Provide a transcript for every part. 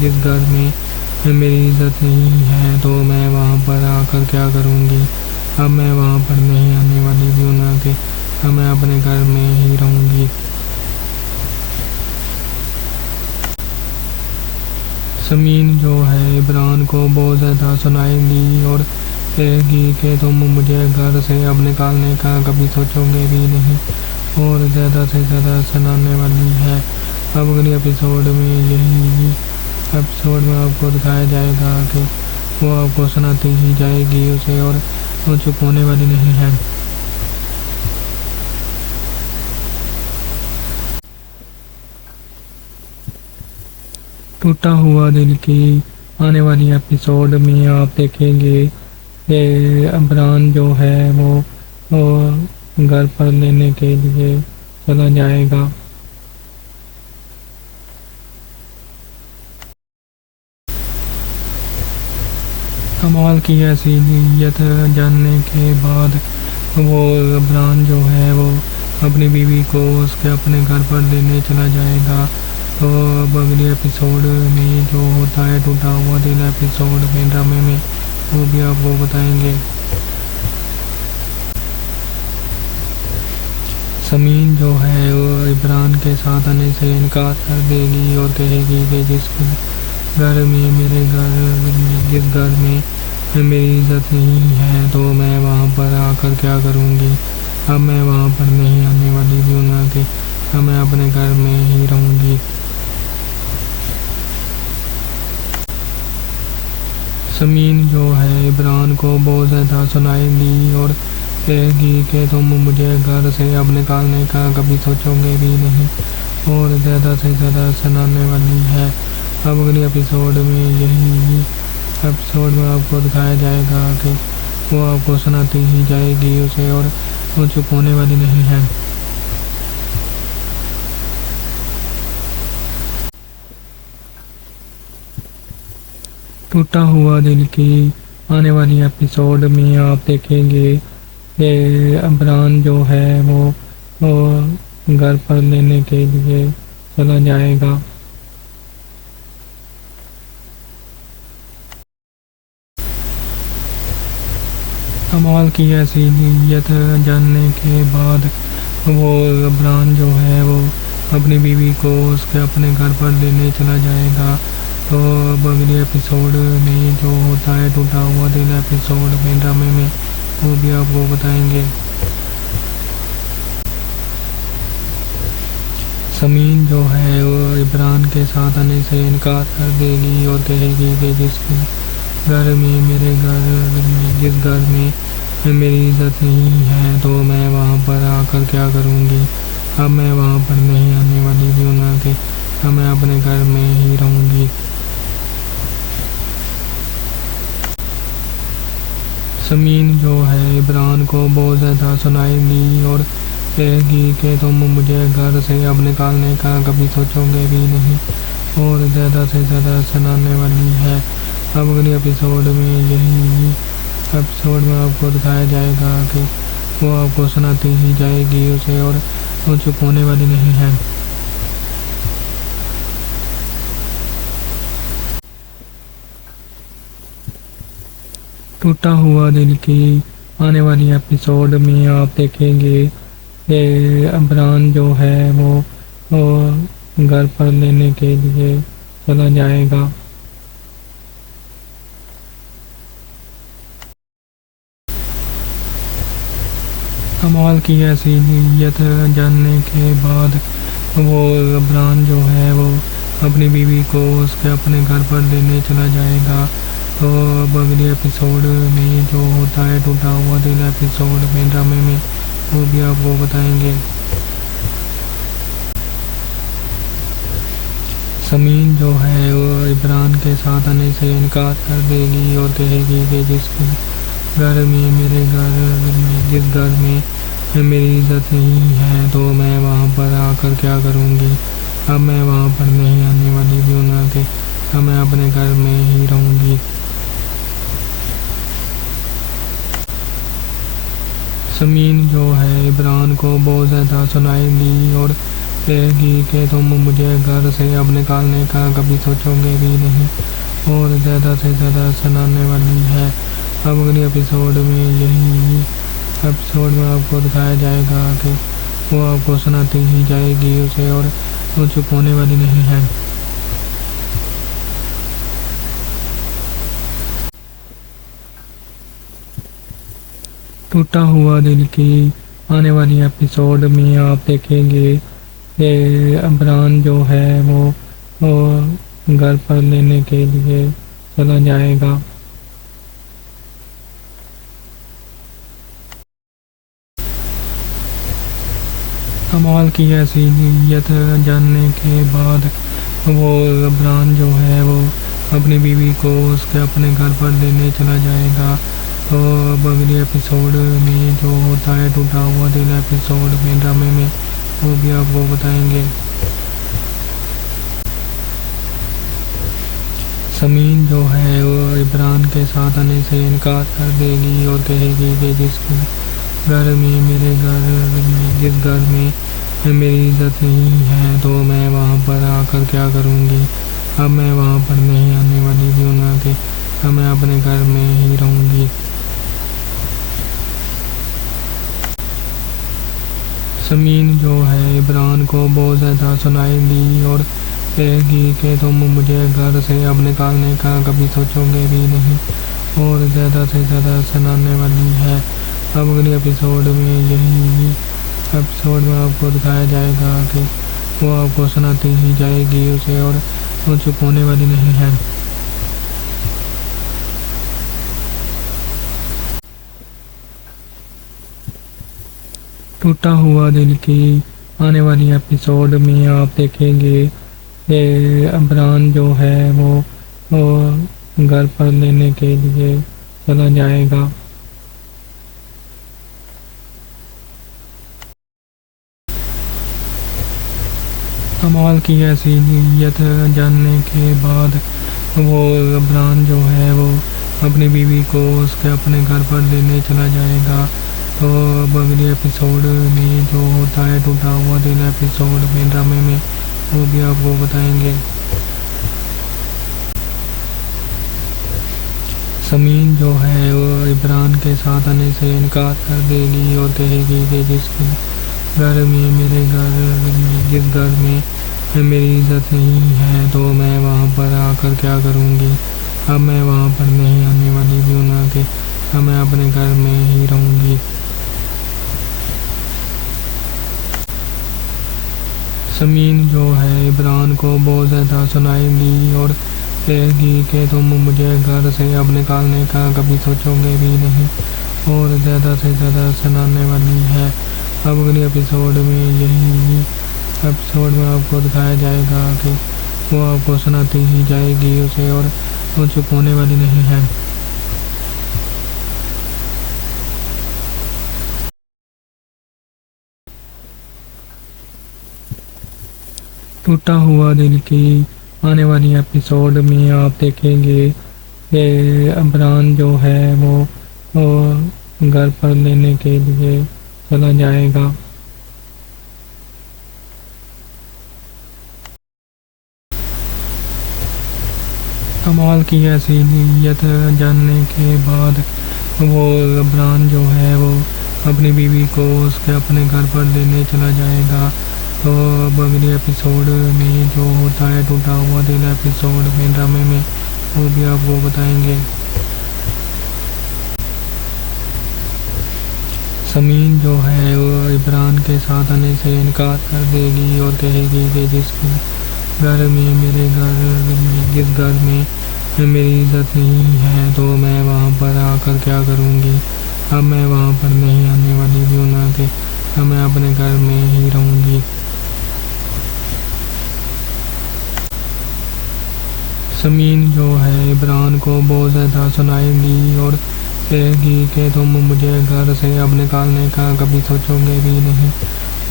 جس گھر میں میری عزت نہیں ہے تو میں وہاں پر آ کر کیا کروں گی؟ اب میں وہاں پر نہیں آنے والی کیوں نہ کہ اب میں اپنے گھر میں ہی رہوں گی۔ سمین جو ہے عمران کو بہت زیادہ سنائے گی اور کہے گی کہ تم مجھے گھر سے اب نکالنے کا کبھی سوچو گے بھی نہیں، اور زیادہ سے زیادہ سنانے والی ہے۔ اب اگلی ایپیسوڈ میں آپ کو دکھایا جائے گا کہ وہ آپ کو سناتی ہی جائے گی اسے، اور وہ چپ ہونے والی نہیں ہے۔ ٹوٹا ہوا دل کی آنے والی ایپیسوڈ میں آپ دیکھیں گے کہ عمران جو ہے وہ گھر پر لینے کے لیے چلا جائے گا۔ کمال کی ایسی نیت جاننے کے بعد وہ عمران جو ہے وہ اپنی بیوی کو اس کے اپنے گھر پر لینے چلا جائے گا۔ تو اب اگلی ایپیسوڈ میں جو ہوتا ہے ٹوٹا ہوا دل ایپیسوڈ میں ڈرامے میں، وہ بھی آپ کو بتائیں گے۔ سمین جو ہے وہ عمران کے ساتھ آنے سے انکار کر دے گی اور کہے گی کہ جس گھر میں میری عزت نہیں ہے تو میں وہاں پر آ کر کیا کروں گی؟ اب میں وہاں پر نہیں آنے والی کیوں نہ کہ اب میں اپنے گھر میں ہی رہوں گی۔ سمین جو ہے عمران کو بہت زیادہ سنائے گی اور کہے گی کہ تم مجھے گھر سے اب نکالنے کا کبھی سوچو گے بھی نہیں، اور زیادہ سے زیادہ سنانے والی ہے۔ اب اگلی ایپیسوڈ میں آپ کو دکھایا جائے گا کہ وہ آپ کو سناتی ہی جائے گی اسے، اور وہ چپ ہونے والی نہیں ہے۔ ٹوٹا ہوا دل کی آنے والی ایپیسوڈ میں آپ دیکھیں گے کہ عمران جو ہے وہ گھر پر لینے کے لیے چلا جائے گا۔ کمال کی ایسی نیت جاننے کے بعد وہ عمران جو ہے وہ اپنی بیوی کو اس کے اپنے گھر پر لینے چلا جائے گا۔ تو اب اگلی ایپیسوڈ میں جو ہوتا ہے ٹوٹا ہوا دل ایپیسوڈ میں ڈرامے میں، وہ بھی آپ کو بتائیں گے۔ سمین جو ہے وہ عمران کے ساتھ آنے سے انکار کر دے گی اور کہے گی کہ جس گھر میں میری عزت نہیں ہے تو میں وہاں پر آ کر کیا کروں گی؟ اب میں وہاں پر نہیں آنے والی کیوں نہ کہ اب میں اپنے گھر میں ہی رہوں گی۔ سمین جو ہے عمران کو بہت زیادہ سنائے گی اور کہے گی کہ تم مجھے گھر سے اب نکالنے کا کبھی سوچو گے بھی نہیں، اور زیادہ سے زیادہ سنانے والی ہے۔ اب اگلی ایپیسوڈ میں آپ کو دکھایا جائے گا کہ وہ آپ کو سناتی ہی جائے گی اسے، اور وہ چپ ہونے والی نہیں ہے۔ ٹوٹا ہوا دل کی آنے والی ایپیسوڈ میں آپ دیکھیں گے کہ عمران جو ہے وہ گھر پر لینے کے لیے چلا جائے گا۔ کمال کی ایسی نیت جاننے کے بعد وہ عمران جو ہے وہ اپنی بیوی کو اس کے اپنے گھر پر لینے چلا جائے گا۔ تو اب اگلی ایپیسوڈ میں جو ہوتا ہے ٹوٹا ہوا دل ایپیسوڈ میں ڈرامے میں، وہ بھی آپ کو بتائیں گے۔ سمین جو ہے وہ عمران کے ساتھ آنے سے انکار کر دے گی اور کہے گی کہ جس گھر میں میری عزت نہیں ہے تو میں وہاں پر آ کر کیا کروں گی؟ اب میں وہاں پر نہیں آنے والی کیوں نہ کہ اب میں اپنے گھر میں ہی رہوں گی۔ سمین جو ہے عمران کو بہت زیادہ سنائے گی اور کہے گی کہ تم مجھے گھر سے اب نکالنے کا کبھی سوچو گے بھی نہیں اور زیادہ سے زیادہ سنانے والی ہے۔ اب اگلی ایپیسوڈ میں آپ کو دکھایا جائے گا کہ وہ آپ کو سناتی ہی جائے گی اسے اور وہ چپ ہونے والی نہیں ہے۔ ٹوٹا ہوا دل کی آنے والی ایپیسوڈ میں آپ دیکھیں گے کہ عمران جو ہے وہ گھر پر لینے کے لیے چلا جائے گا۔ کمال کی حیثیت جاننے کے بعد وہ عمران جو ہے وہ اپنی بیوی کو اس کے اپنے گھر پر لینے چلا جائے گا۔ تو اب اگلی ایپیسوڈ میں جو ہوتا ہے ٹوٹا ہوا دل ایپیسوڈ میں ڈرامے میں وہ بھی آپ کو بتائیں گے۔ سمین جو ہے وہ عمران کے ساتھ آنے سے انکار کر دے گی اور کہے گی کہ جس گھر میں میری عزت نہیں ہے تو میں وہاں پر آ کر کیا کروں گی۔ اب میں وہاں پر نہیں آنے والی کیوں نہ کہ اب میں اپنے گھر میں ہی رہوں گی۔ سمین جو ہے عمران کو بہت زیادہ سنائے گی اور کہے گی کہ تم مجھے گھر سے اب نکالنے کا کبھی سوچو گے بھی نہیں اور زیادہ سے زیادہ سنانے والی ہے۔ اب اگلی ایپیسوڈ میں آپ کو دکھایا جائے گا کہ وہ آپ کو سناتی ہی جائے گی اسے اور وہ چپ ہونے والی نہیں ہے۔ ٹوٹا ہوا دل کی آنے والی ایپیسوڈ میں آپ دیکھیں گے کہ عمران جو ہے وہ گھر پر لینے کے لیے چلا جائے گا۔ کمال کی حیثیت جاننے کے بعد وہ عمران جو ہے وہ اپنی بیوی کو اس کے اپنے گھر پر لینے چلا جائے گا۔ تو اب اگلی ایپیسوڈ میں جو ہوتا ہے ٹوٹا ہوا دل ایپیسوڈ میں ڈرامے میں وہ بھی آپ کو بتائیں گے۔ سمین جو ہے وہ عمران کے ساتھ آنے سے انکار کر دے گی اور کہے گی کہ جس گھر میں میری عزت نہیں ہے تو میں وہاں پر آ کر کیا کروں گی۔ اب میں وہاں پر نہیں آنے والی کیوں نہ کہ اب میں اپنے گھر میں ہی رہوں گی۔ سمین جو ہے عمران کو بہت زیادہ سنائے گی اور کہے گی کہ تم مجھے گھر سے اب نکالنے کا کبھی سوچو گے بھی نہیں اور زیادہ سے زیادہ سنانے والی ہے۔ اب اگلی ایپیسوڈ میں آپ کو دکھایا جائے گا کہ وہ آپ کو سناتی ہی جائے گی اسے اور وہ چپ ہونے والی نہیں ہے۔ ٹوٹا ہوا دل کی آنے والی ایپیسوڈ میں آپ دیکھیں گے کہ عمران جو ہے وہ گھر پر لینے کے لیے چلا جائے گا۔ کمال کی حیثیت جاننے کے بعد وہ عمران جو ہے وہ اپنی بیوی کو اس کے اپنے گھر پر لینے چلا جائے گا۔ تو اب اگلی ایپیسوڈ میں جو ہوتا ہے ٹوٹا ہوا دل ایپیسوڈ میں ڈرامے میں وہ بھی آپ کو بتائیں گے۔ سمین جو ہے وہ عمران کے ساتھ آنے سے انکار کر دے گی اور کہے گی کہ جس گھر میں میری عزت نہیں ہے تو میں وہاں پر آ کر کیا کروں گی۔ اب میں وہاں پر نہیں آنے والی کیوں نہ کہ اب میں اپنے گھر میں ہی رہوں گی۔ سمین جو ہے عمران کو بہت زیادہ سنائے گی اور کہے گی کہ تم مجھے گھر سے اب نکالنے کا کبھی سوچو گے بھی نہیں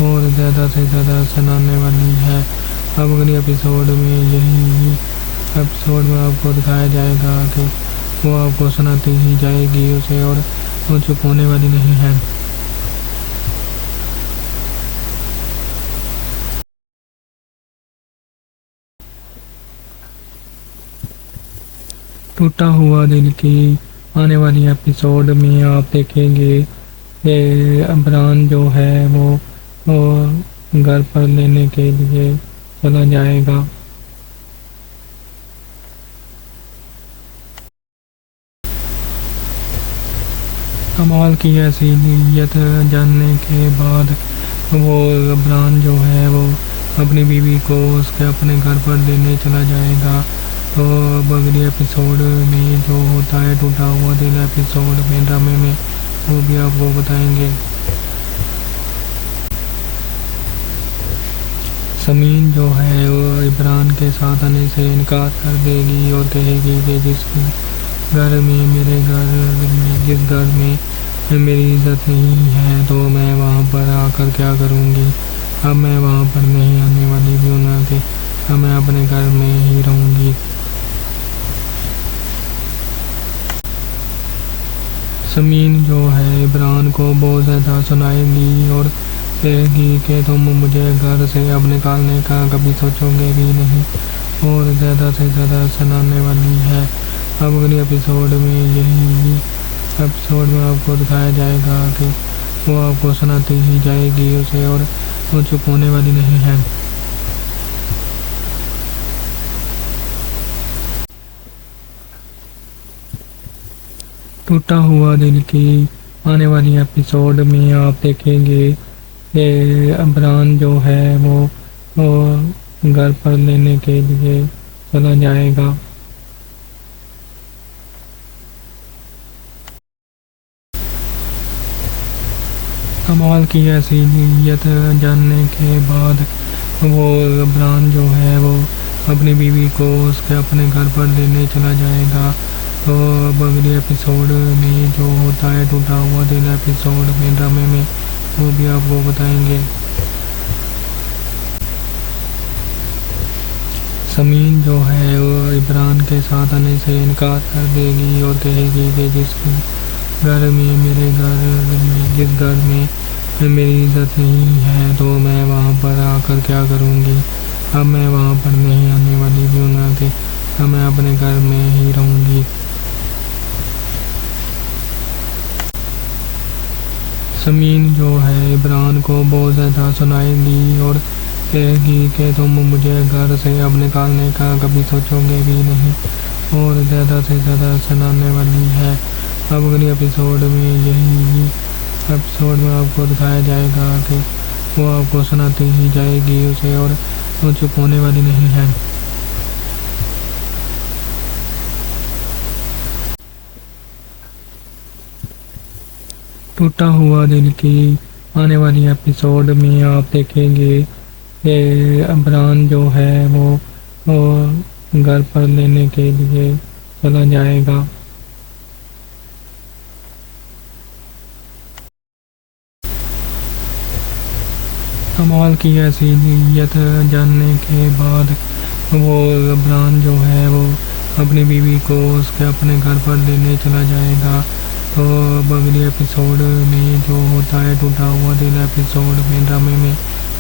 اور زیادہ سے زیادہ سنانے والی ہے۔ اب اگلی ایپیسوڈ میں آپ کو دکھایا جائے گا کہ وہ آپ کو سناتی ہی جائے گی اسے اور وہ چپ ہونے والی نہیں ہے۔ ٹوٹا ہوا دل کی آنے والی ایپیسوڈ میں آپ دیکھیں گے کہ عمران جو ہے وہ گھر پر لینے کے لیے چلا جائے گا۔ کمال کی حیثیت جاننے کے بعد وہ عمران جو ہے وہ اپنی بیوی کو اس کے اپنے گھر پر لینے چلا جائے گا۔ تو اب اگلی ایپیسوڈ میں جو ہوتا ہے ٹوٹا ہوا دل ایپیسوڈ میں ڈرامے میں، وہ بھی آپ کو بتائیں گے۔ سمین جو ہے وہ عمران کے ساتھ آنے سے انکار کر دے گی اور کہے گی کہ جس گھر میں میری عزت نہیں ہے تو میں وہاں پر آ کر کیا کروں گی۔ اب میں وہاں پر نہیں آنے والی کیوں نہ کہ اب میں اپنے گھر میں ہی رہوں گی۔ سمین جو ہے عمران کو بہت زیادہ سنائے گی اور کہے گی کہ تم مجھے گھر سے اب نکالنے کا کبھی سوچو گے بھی نہیں، اور زیادہ سے زیادہ سنانے والی ہے۔ اب اگلی ایپیسوڈ میں یہی ایپیسوڈ میں آپ کو دکھایا جائے گا کہ وہ آپ کو سناتی ہی جائے گی اسے، اور وہ چپ ہونے والی نہیں ہے۔ ٹوٹا ہوا دل کی آنے والی ایپیسوڈ میں آپ دیکھیں گے کہ عمران جو ہے وہ گھر پر لینے کے لیے چلا جائے گا۔ کمال کی حیثیت جاننے کے بعد وہ عمران جو ہے وہ اپنی بیوی کو اس کے اپنے گھر پر لینے چلا جائے گا۔ تو اب اگلی ایپیسوڈ میں جو ہوتا ہے ٹوٹا ہوا دل ایپیسوڈ میں ڈرامے میں، وہ بھی آپ کو بتائیں گے۔ سمین جو ہے وہ عمران کے ساتھ آنے سے انکار کر دے گی اور کہے گی کہ جس گھر میں میری عزت نہیں ہے تو میں وہاں پر آ کر کیا کروں گی۔ اب میں وہاں پر نہیں آنے والی کیوں نہ کہ اب میں اپنے گھر میں ہی رہوں گی۔ سمین جو ہے عمران کو بہت زیادہ سنائے گی اور کہے گی کہ تم مجھے گھر سے اب نکالنے کا کبھی سوچو گے بھی نہیں، اور زیادہ سے زیادہ سنانے والی ہے۔ اب اگلی ایپیسوڈ میں یہی ایپیسوڈ میں آپ کو دکھایا جائے گا کہ وہ آپ کو سناتی ہی جائے گی اسے، اور وہ چپ ہونے والی نہیں ہے۔ ٹوٹا ہوا دل کی آنے والی ایپیسوڈ میں آپ دیکھیں گے کہ عمران جو ہے وہ گھر پر لینے کے لیے چلا جائے گا۔ کمال کی حیثیت جاننے کے بعد وہ عمران جو ہے وہ اپنی بیوی کو اس کے اپنے گھر پر لینے چلا جائے گا۔ تو اب اگلی ایپیسوڈ میں جو ہوتا ہے ٹوٹا ہوا دل ایپیسوڈ میں ڈرامے میں،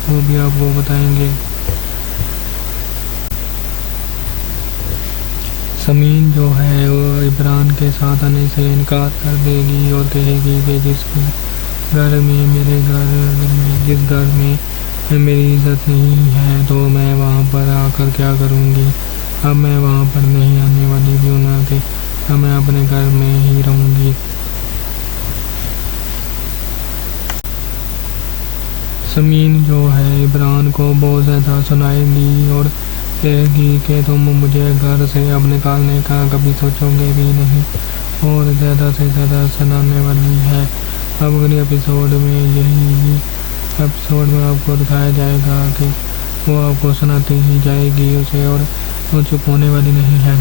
وہ بھی آپ کو بتائیں گے۔ سمین جو ہے وہ عمران کے ساتھ آنے سے انکار کر دے گی اور کہے گی کہ جس گھر میں میری عزت نہیں ہے تو میں وہاں پر آ کر کیا کروں گی۔ اب میں وہاں پر نہیں آنے والی کیوں نہ کہ اب میں اپنے گھر میں ہی رہوں گی۔ سمین جو ہے عمران کو بہت زیادہ سنائے گی اور کہے گی کہ تم مجھے گھر سے اب نکالنے کا کبھی سوچو گے بھی نہیں، اور زیادہ سے زیادہ سنانے والی ہے۔ اب اگلی ایپیسوڈ میں یہی ایپیسوڈ میں آپ کو دکھایا جائے گا کہ وہ آپ کو سناتی ہی جائے گی اسے، اور وہ چپ ہونے والی نہیں ہے۔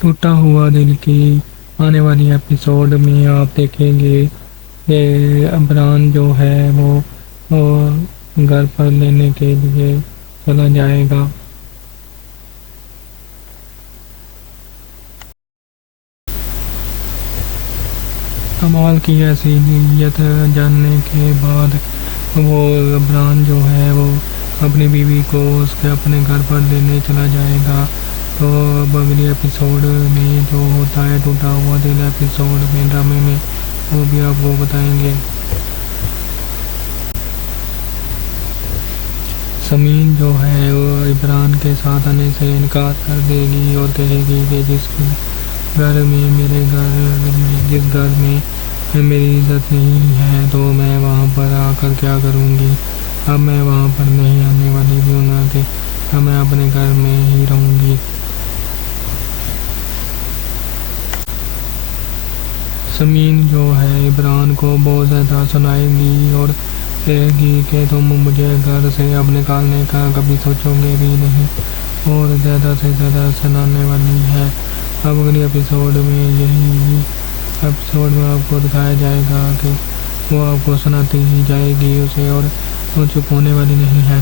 ٹوٹا ہوا دل کی آنے والی ایپیسوڈ میں آپ دیکھیں گے کہ عمران جو ہے وہ گھر پر لینے کے لیے چلا جائے گا۔ کمال کی ایسی نیت جاننے کے بعد وہ عمران جو ہے وہ اپنی بیوی کو اس کے اپنے گھر پر لینے چلا جائے گا۔ تو اب اگلی ایپیسوڈ میں جو ہوتا ہے ٹوٹا ہوا دل ایپیسوڈ میں ڈرامے میں، وہ بھی آپ کو بتائیں گے۔ سمین جو ہے وہ عمران کے ساتھ آنے سے انکار کر دے گی اور کہے گی کہ جس گھر میں میری عزت نہیں ہے تو میں وہاں پر آ کر کیا کروں گی۔ اب میں وہاں پر نہیں آنے والی ہوں کہ اب میں اپنے گھر میں ہی رہوں گی۔ سمین جو ہے عمران کو بہت زیادہ سنائے گی اور کہے گی کہ تم مجھے گھر سے اب نکالنے کا کبھی سوچو گے بھی نہیں، اور زیادہ سے زیادہ سنانے والی ہے۔ اب اگلی ایپیسوڈ میں یہی ایپیسوڈ میں آپ کو دکھایا جائے گا کہ وہ آپ کو سناتی ہی جائے گی اسے، اور وہ چپ ہونے والی نہیں ہے۔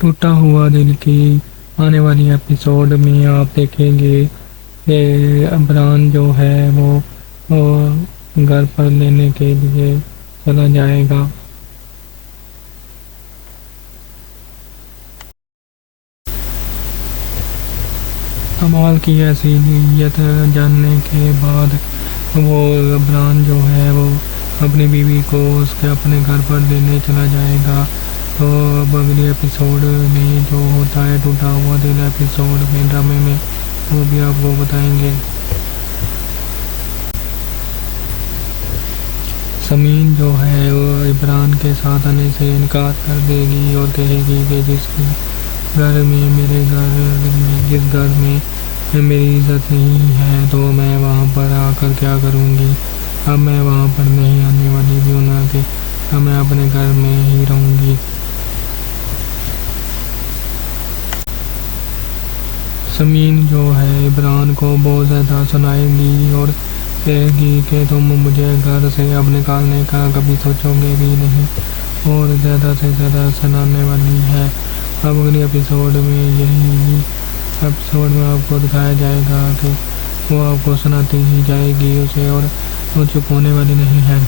ٹوٹا ہوا دل کی آنے والی ایپیسوڈ میں آپ دیکھیں گے کہ عمران جو ہے وہ گھر پر لینے کے لیے چلا جائے گا۔ کمال کی ایسی نیت جاننے کے بعد وہ عمران جو ہے وہ اپنی بیوی کو اس کے اپنے گھر پر لینے چلا جائے گا۔ تو اب اگلی ایپیسوڈ میں جو ہوتا ہے ٹوٹا ہوا دل ایپیسوڈ میں ڈرامے میں، وہ بھی آپ کو بتائیں گے۔ سمین جو ہے وہ عمران کے ساتھ آنے سے انکار کر دے گی اور کہے گی کہ جس گھر میں میری عزت نہیں ہے تو میں وہاں پر آ کر کیا کروں گی۔ اب میں وہاں پر نہیں آنے والی ہوں کہ اب میں اپنے گھر میں ہی رہوں گی۔ سمین جو ہے عمران کو بہت زیادہ سنائے گی اور کہے گی کہ تم مجھے گھر سے اب نکالنے کا کبھی سوچو گے بھی نہیں، اور زیادہ سے زیادہ سنانے والی ہے۔ اب اگلی ایپیسوڈ میں یہی ایپیسوڈ میں آپ کو دکھایا جائے گا کہ وہ آپ کو سناتی ہی جائے گی اسے، اور وہ چپ ہونے والی نہیں ہے۔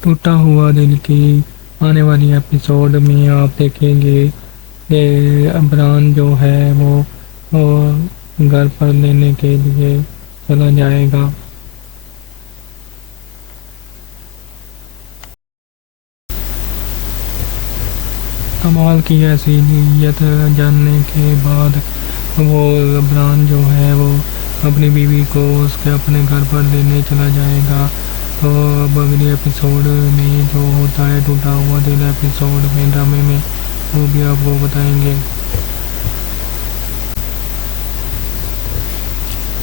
ٹوٹا ہوا دل کی آنے والی ایپیسوڈ میں آپ دیکھیں گے کہ عمران جو ہے وہ گھر پر لینے کے لیے چلا جائے گا۔ کمال کی ایسی نیت جاننے کے بعد وہ عمران جو ہے وہ اپنی بیوی کو اس کے اپنے گھر پر لینے چلا جائے گا۔ تو اب اگلی ایپیسوڈ میں جو ہوتا ہے ٹوٹا ہوا دل ایپیسوڈ میں ڈرامے میں، وہ بھی آپ کو بتائیں گے۔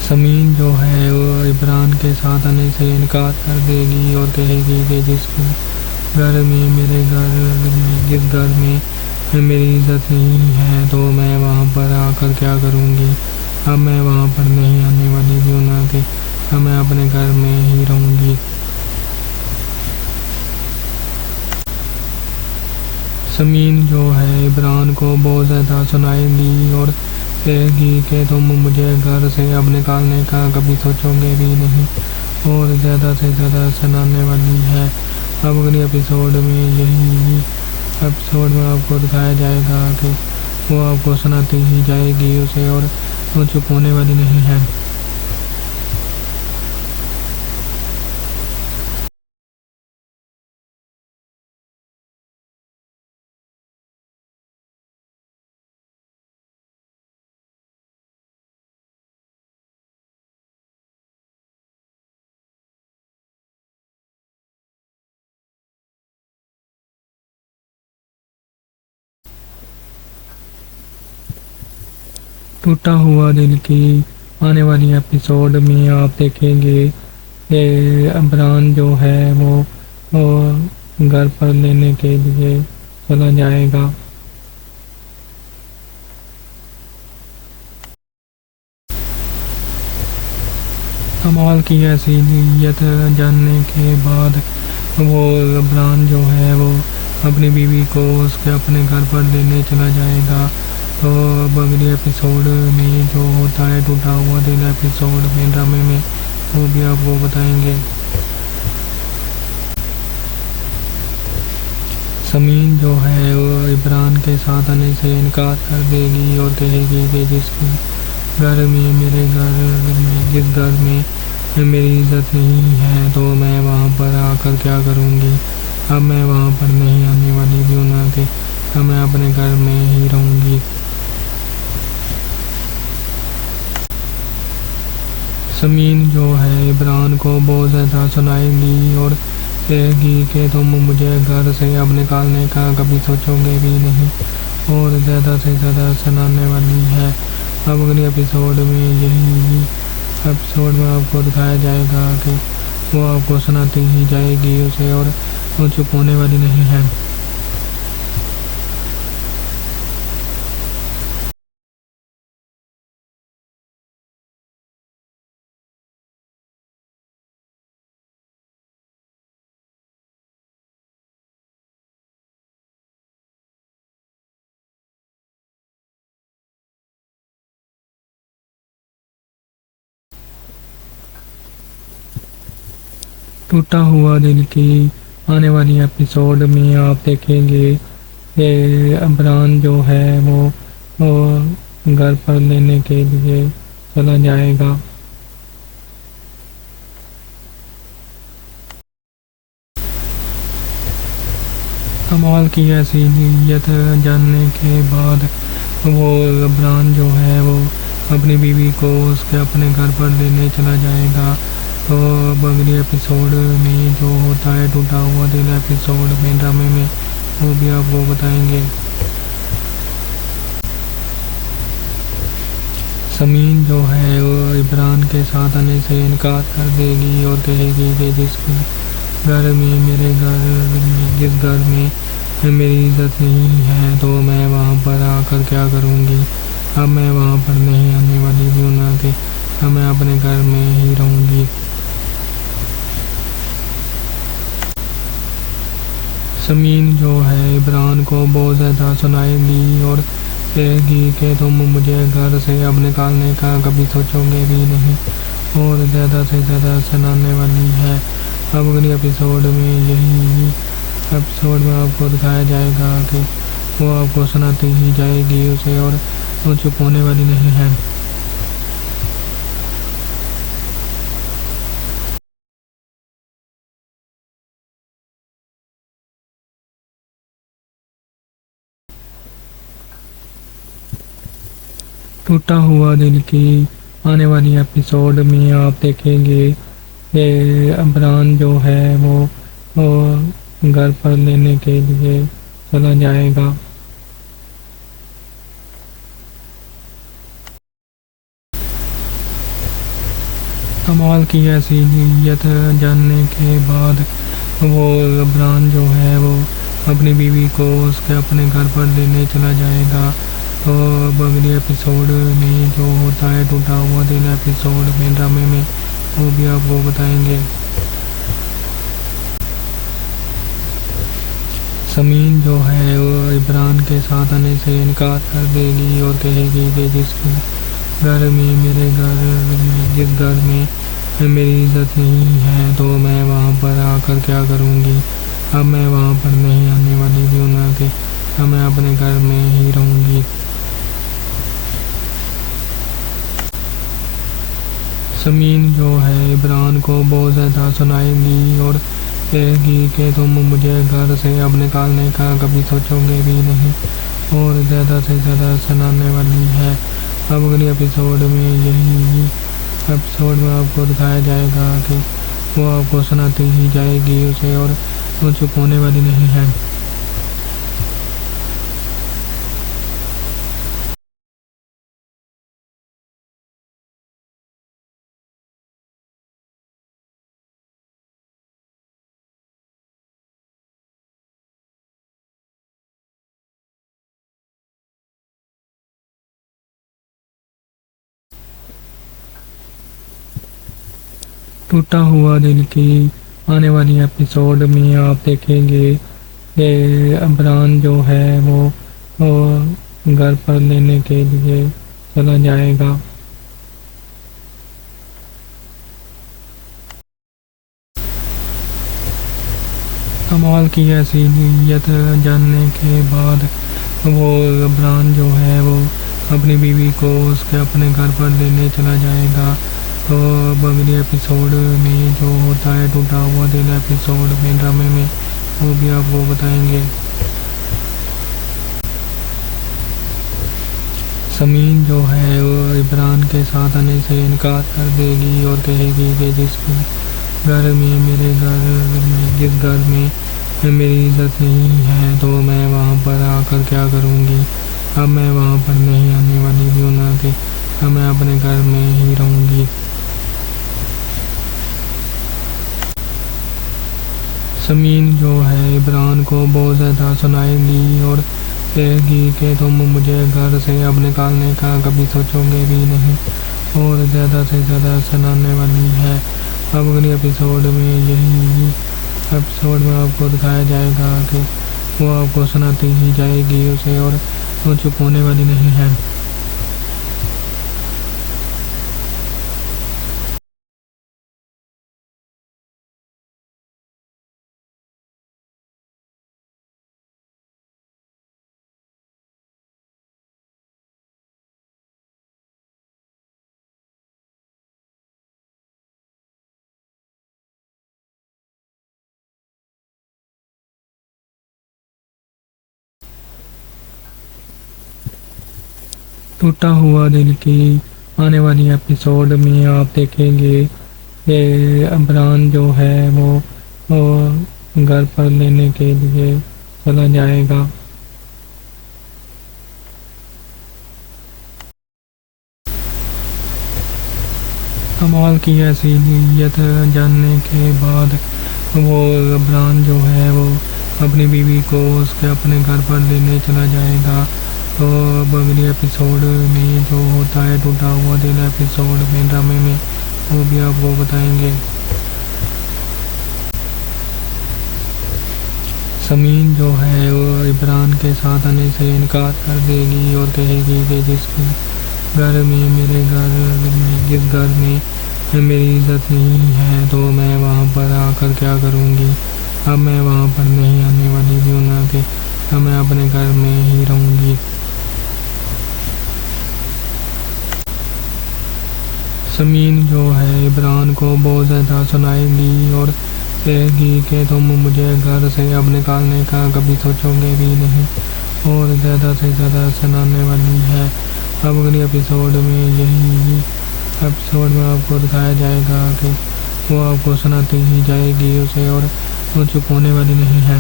سمین جو ہے وہ عمران کے ساتھ آنے سے انکار کر دے گی اور کہے گی کہ جس گھر میں میری عزت نہیں ہے تو میں وہاں پر آ کر کیا کروں گی۔ اب میں وہاں پر نہیں آنے والی ہوں کہ اب میں اپنے گھر میں ہی رہوں گی۔ سمین جو ہے عمران کو بہت زیادہ سنائے گی اور کہے گی کہ تم مجھے گھر سے اب نکالنے کا کبھی سوچو گے بھی نہیں، اور زیادہ سے زیادہ سنانے والی ہے۔ اب اگلی ایپیسوڈ میں یہی ایپیسوڈ میں آپ کو دکھایا جائے گا کہ وہ آپ کو سناتی ہی جائے گی اسے، اور وہ چپ ہونے والی نہیں ہے۔ ٹوٹا ہوا دل کی آنے والی ایپیسوڈ میں آپ دیکھیں گے کہ عمران جو ہے وہ گھر پر لینے کے لیے چلا جائے گا۔ کمال کی حیثیت جاننے کے بعد وہ عمران جو ہے وہ اپنی بیوی کو اس کے اپنے گھر پر لینے چلا جائے گا۔ تو اب اگلی ایپیسوڈ میں جو ہوتا ہے ٹوٹا ہوا دل ایپیسوڈ میں ڈرامے میں وہ بھی آپ کو بتائیں گے۔ سمین جو ہے وہ عمران کے ساتھ آنے سے انکار کر دے گی اور کہے گی کہ جس گھر میں میری عزت نہیں ہے تو میں وہاں پر آ کر کیا کروں گی۔ اب میں وہاں پر نہیں آنے والی کیوں نہ کہ اب میں اپنے گھر میں ہی رہوں گی۔ سمین جو ہے عمران کو بہت زیادہ سنائے گی اور کہے گی کہ تم مجھے گھر سے اب نکالنے کا کبھی سوچو گے بھی نہیں، اور زیادہ سے زیادہ سنانے والی ہے۔ اب اگلی ایپیسوڈ میں یہی ایپیسوڈ میں آپ کو دکھایا جائے گا کہ وہ آپ کو سناتی ہی جائے گی اسے اور وہ چپ ہونے والی نہیں ہے۔ ٹوٹا ہوا دل کی آنے والی ایپیسوڈ میں آپ دیکھیں گے کہ عمران جو ہے وہ گھر پر لینے کے لیے چلا جائے گا۔ کمال کی حیثیت جاننے کے بعد وہ عمران جو ہے وہ اپنی بیوی کو اس کے اپنے گھر پر لینے چلا جائے گا۔ تو اب اگلی ایپیسوڈ میں جو ہوتا ہے ٹوٹا ہوا دل ایپیسوڈ میں ڈرامے میں وہ بھی آپ کو بتائیں گے۔ سمین جو ہے وہ عمران کے ساتھ آنے سے انکار کر دے گی اور کہے گی کہ جس گھر میں میری عزت نہیں ہے تو میں وہاں پر آ کر کیا کروں گی۔ اب میں وہاں پر نہیں آنے والی کیوں نہ کہ اب میں اپنے گھر میں ہی رہوں گی۔ سمین جو ہے عمران کو بہت زیادہ سنائے گی اور کہے گی کہ تم مجھے گھر سے اب نکالنے کا کبھی سوچو گے بھی نہیں، اور زیادہ سے زیادہ سنانے والی ہے۔ اب اگلی ایپیسوڈ میں یہی ایپیسوڈ میں آپ کو دکھایا جائے گا کہ وہ آپ کو سناتی ہی جائے گی اسے اور وہ چپ ہونے والی نہیں ہے۔ ٹوٹا ہوا دل کی آنے والی ایپیسوڈ میں آپ دیکھیں گے کہ عمران جو ہے وہ گھر پر لینے کے لیے چلا جائے گا۔ کمال کی حیثیت جاننے کے بعد وہ عمران جو ہے وہ اپنی بیوی کو اس کے اپنے گھر پر لینے چلا جائے گا۔ تو اب اگلی ایپیسوڈ میں جو ہوتا ہے ٹوٹا ہوا دل ایپیسوڈ میں ڈرامے میں وہ بھی آپ کو بتائیں گے۔ سمین جو ہے وہ عمران کے ساتھ آنے سے انکار کر دے گی اور کہے گی کہ جس گھر میں میری عزت نہیں ہے تو میں وہاں پر آ کر کیا کروں گی۔ اب میں وہاں پر نہیں آنے والی کیوں نہ کہ اب میں اپنے گھر میں ہی رہوں گی۔ سمین جو ہے عمران کو بہت زیادہ سنائے گی اور کہے گی کہ تم مجھے گھر سے اب نکالنے کا کبھی سوچو گے بھی نہیں، اور زیادہ سے زیادہ سنانے والی ہے۔ اب اگلی ایپیسوڈ میں یہی ایپیسوڈ میں آپ کو دکھایا جائے گا کہ وہ آپ کو سناتی ہی جائے گی اسے اور وہ چپ ہونے والی نہیں ہے۔ ٹوٹا ہوا دل کی آنے والی ایپیسوڈ میں آپ دیکھیں گے کہ عمران جو ہے وہ گھر پر لینے کے لیے چلا جائے گا۔ کمال کی ایسی نیت جاننے کے بعد وہ عمران جو ہے وہ اپنی بیوی کو اس کے اپنے گھر پر لینے چلا جائے گا۔ تو اب اگلی ایپیسوڈ میں جو ہوتا ہے ٹوٹا ہوا دل ایپیسوڈ میں ڈرامے میں وہ بھی آپ کو بتائیں گے۔ سمین جو ہے وہ عمران کے ساتھ آنے سے انکار کر دے گی اور کہے گی کہ جس گھر میں میری عزت نہیں ہے تو میں وہاں پر آ کر کیا کروں گی۔ اب میں وہاں پر نہیں آنے والی ہوں، نہ کہ اب میں اپنے گھر میں ہی رہوں گی۔ سمین جو ہے عمران کو بہت زیادہ سنائے گی اور کہے گی کہ تم مجھے گھر سے اب نکالنے کا کبھی سوچو گے بھی نہیں، اور زیادہ سے زیادہ سنانے والی ہے۔ اب اگلی ایپیسوڈ میں آپ کو دکھایا جائے گا کہ وہ آپ کو سناتی ہی جائے گی اسے، اور وہ چپ ہونے والی نہیں ہے۔ ٹوٹا ہوا دل کی آنے والی ایپیسوڈ میں آپ دیکھیں گے کہ عمران جو ہے وہ گھر پر لینے کے لیے چلا جائے گا۔ کمال کی ایسی نیت جاننے کے بعد وہ عمران جو ہے وہ اپنی بیوی کو اس کے اپنے گھر پر لینے چلا جائے گا۔ تو اب اگلی ایپیسوڈ میں جو ہوتا ہے ٹوٹا ہوا دل ایپیسوڈ میں ڈرامے میں وہ بھی آپ کو بتائیں گے۔ سمین جو ہے وہ عمران کے ساتھ آنے سے انکار کر دے گی اور کہے گی کہ جس گھر میں میری عزت نہیں ہے تو میں وہاں پر آ کر کیا کروں گی۔ اب میں وہاں پر نہیں آنے والی ہوں، نہ کہ اب میں اپنے گھر میں ہی رہوں گی۔ سمین جو ہے عمران کو بہت زیادہ سنائے گی اور کہے گی کہ تم مجھے گھر سے اب نکالنے کا کبھی سوچو گے بھی نہیں، اور زیادہ سے زیادہ سنانے والی ہے۔ اب اگلی ایپیسوڈ میں آپ کو دکھایا جائے گا کہ وہ آپ کو سناتی ہی جائے گی اسے، اور وہ چپ ہونے والی نہیں ہے۔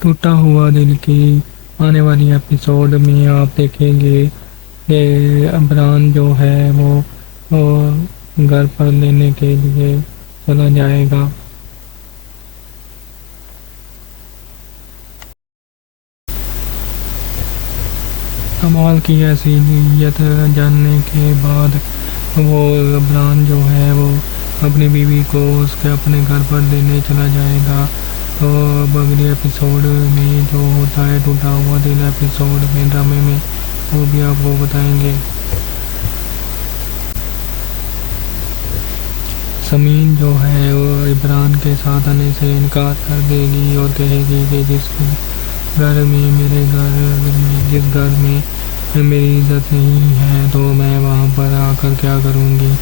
ٹوٹا ہوا دل کی آنے والی ایپیسوڈ میں آپ دیکھیں گے کہ عمران جو ہے وہ گھر پر لینے کے لیے چلا جائے گا۔ کمال کی ایسی نیت جاننے کے بعد وہ عمران جو ہے وہ اپنی بیوی کو اس کے اپنے گھر پر لینے چلا جائے گا۔ تو اب اگلی ایپیسوڈ میں جو ہوتا ہے ٹوٹا ہوا دل ایپیسوڈ میں ڈرامے میں وہ بھی آپ کو بتائیں گے۔ سمین جو ہے وہ عمران کے ساتھ آنے سے انکار کر دے گی اور کہے گی کہ جس گھر میں میری عزت نہیں ہے تو میں وہاں پر آ کر کیا کروں گی۔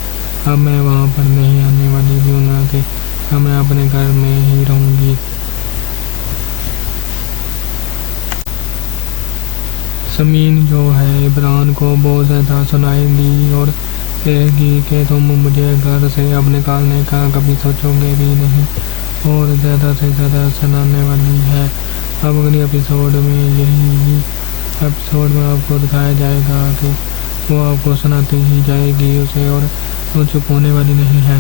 اب میں وہاں پر نہیں آنے والی ہوں، نہ کہ اب میں اپنے گھر میں ہی رہوں گی۔ سمین جو ہے عمران کو بہت زیادہ سنائے گی اور کہے گی کہ تم مجھے گھر سے اب نکالنے کا کبھی سوچو گے بھی نہیں، اور زیادہ سے زیادہ سنانے والی ہے۔ اب اگلی ایپیسوڈ میں یہی ایپیسوڈ میں آپ کو دکھایا جائے گا کہ وہ آپ کو سناتی ہی جائے گی اسے، اور وہ چپ ہونے والی نہیں ہے۔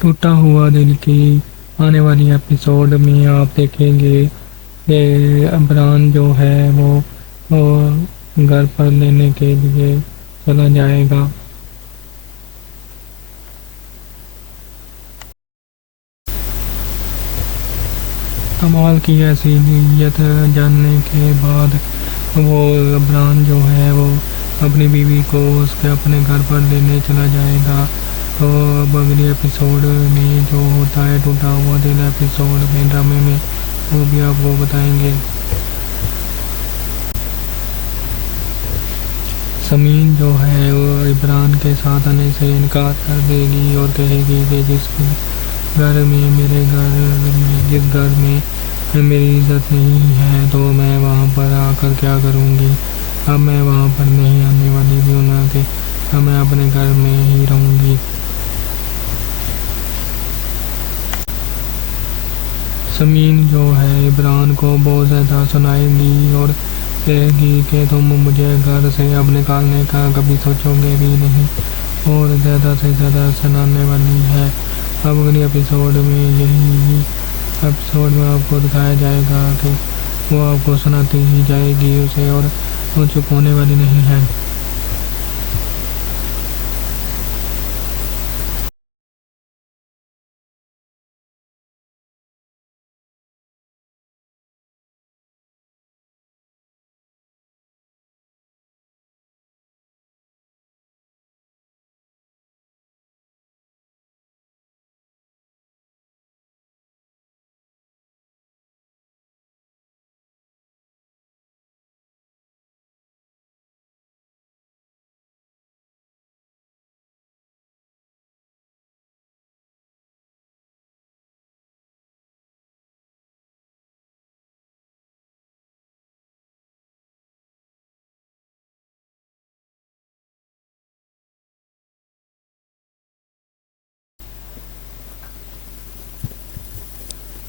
ٹوٹا ہوا دل کی آنے والی ایپیسوڈ میں آپ دیکھیں گے کہ عمران جو ہے وہ گھر پر لینے کے لیے چلا جائے گا۔ کمال کی ایسی نیت جاننے کے بعد وہ عمران جو ہے وہ اپنی بیوی کو اس کے اپنے گھر پر لینے چلا جائے گا۔ تو اب اگلی ایپیسوڈ میں جو ہوتا ہے ٹوٹا ہوا دل ایپیسوڈ میں ڈرامے میں، وہ بھی آپ کو بتائیں گے۔ سمین جو ہے وہ عمران کے ساتھ آنے سے انکار کر دے گی اور کہے گی کہ جس گھر میں میری عزت نہیں ہے تو میں وہاں پر آ کر کیا کروں گی۔ اب میں وہاں پر نہیں آنے والی ہوں، نہ کہ اب میں اپنے گھر میں ہی رہوں گی۔ سمین جو ہے عمران کو بہت زیادہ سنائے گی اور کہے گی کہ تم مجھے گھر سے اب نکالنے کا کبھی سوچو گے بھی نہیں، اور زیادہ سے زیادہ سنانے والی ہے۔ اب اگلی ایپیسوڈ میں یہی ایپیسوڈ میں آپ کو دکھایا جائے گا کہ وہ آپ کو سناتی ہی جائے گی اسے، اور وہ چپ ہونے والی نہیں ہے۔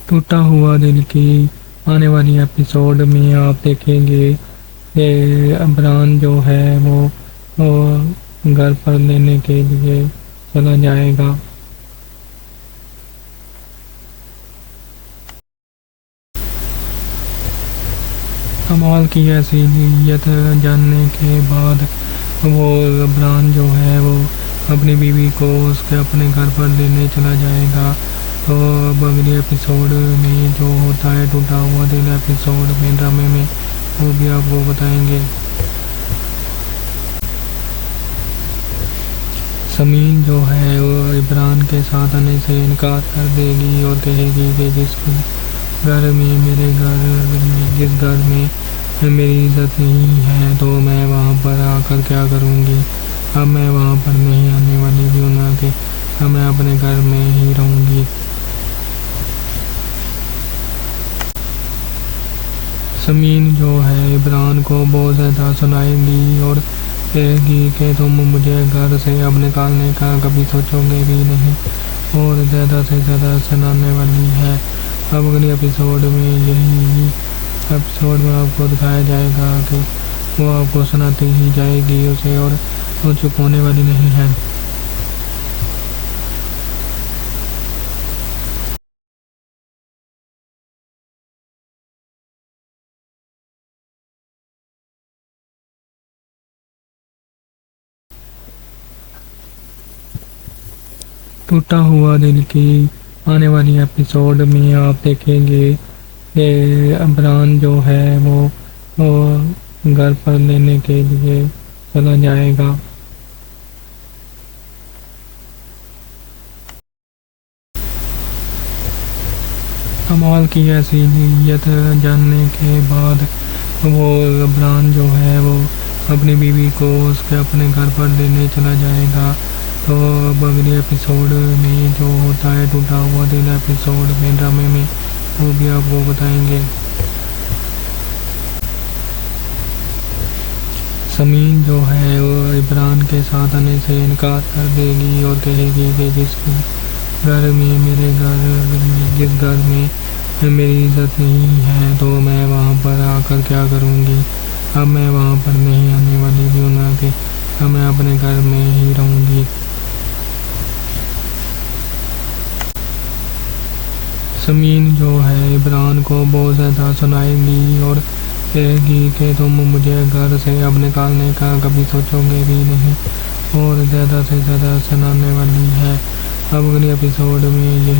ٹوٹا ہوا دل کی آنے والی ایپیسوڈ میں آپ دیکھیں گے کہ عمران جو ہے وہ گھر پر لینے کے لیے چلا جائے گا۔ کمال کی ایسی نیت جاننے کے بعد وہ عمران جو ہے وہ اپنی بیوی کو اس کے اپنے گھر پر لینے چلا جائے گا۔ تو اب اگلی ایپیسوڈ میں جو ہوتا ہے ٹوٹا ہوا دل ایپیسوڈ میں ڈرامے میں، وہ بھی آپ کو بتائیں گے۔ سمین جو ہے وہ عمران کے ساتھ آنے سے انکار کر دے گی اور کہے گی کہ جس گھر میں میری عزت نہیں ہے تو میں وہاں پر آ کر کیا کروں گی۔ اب میں وہاں پر نہیں آنے والی ہوں، نہ کہ اب میں اپنے گھر میں ہی رہوں گی۔ سمین جو ہے عمران کو بہت زیادہ سنائے گی اور کہے گی کہ تم مجھے گھر سے اب نکالنے کا کبھی سوچو گے بھی نہیں، اور زیادہ سے زیادہ سنانے والی ہے۔ اب اگلی ایپیسوڈ میں یہی ایپیسوڈ میں آپ کو دکھایا جائے گا کہ وہ آپ کو سناتی ہی جائے گی اسے، اور وہ چپ ہونے والی نہیں ہے۔ ٹوٹا ہوا دل کی آنے والی ایپیسوڈ میں آپ دیکھیں گے کہ عمران جو ہے وہ گھر پر لینے کے لیے چلا جائے گا۔ کمال کی حیثیت جاننے کے بعد وہ عمران جو ہے وہ اپنی بیوی کو اس کے اپنے گھر پر لینے چلا جائے گا۔ تو اب اگلی ایپیسوڈ میں جو ہوتا ہے ٹوٹا ہوا دل ایپیسوڈ میں ڈرامے میں، وہ بھی آپ کو بتائیں گے۔ سمین جو ہے وہ عمران کے ساتھ آنے سے انکار کر دے گی اور کہے گی کہ جس گھر میں میری عزت نہیں ہے تو میں وہاں پر آ کر کیا کروں گی۔ اب میں وہاں پر نہیں آنے والی، کیوں نہ کہ اب میں اپنے گھر میں ہی رہوں گی۔ سمین جو ہے عمران کو بہت زیادہ سنائے گی اور کہے گی کہ تم مجھے گھر سے اب نکالنے کا کبھی سوچو گے بھی نہیں، اور زیادہ سے زیادہ سنانے والی ہے۔ اب اگلی ایپیسوڈ میں یہی